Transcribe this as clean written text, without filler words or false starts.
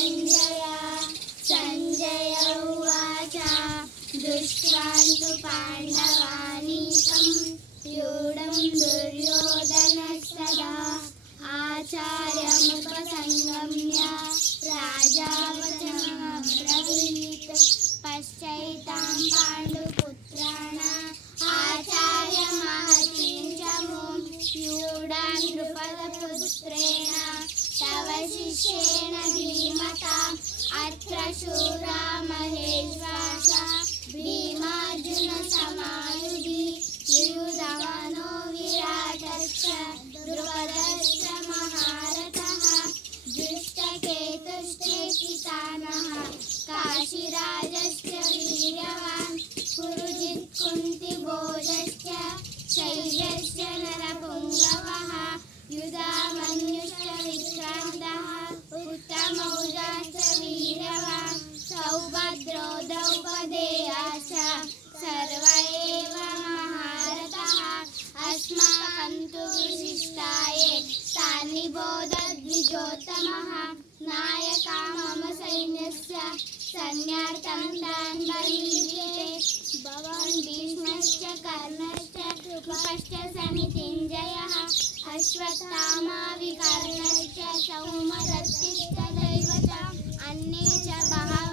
धनञ्जय। सञ्जय उवाच दृष्ट्वान् तु पाण्डवानीकं व्यूढं दुर्योधनस्तदा आचार्यमुपसंगम्य राजा वचनमब्रवीत् पश्चैतां पाण्डुपुत्राणाम् आचार्यमहतीं च मुं व्यूढां द्रुपदपुत्रेण तव शिष्येण धीमताम् अत्र शूरा महेश्वासा भीमार्जुनसमायुधि युयुधावनो विराटश्च द्रुपदश्च महारथः दृष्टकेतुश्चेकितानः काशीराजश्च वीर्यवान् पुरुजित् कुन्तिभोजश्च शैव्यश्च नरपुङ्गवः युधामन्युश्च विक्रान्तः उत्तमौजाश्च वीर्यवान् सौभद्रो द्रौपदेयाश्च सर्व एव महारथः अस्माकं तु विशिष्टाये तान् निबोधद्विजोत्तमः नायका मम सैन्यस्य सैन्यार्थं तान् बलीयते भवान् भीष्मश्च कर्णश्च कृपश्च समितिञ्जयः अश्वत्थामा विकर्णश्च सौमदत्तिश्च दैवतम् अन्ये च बहवः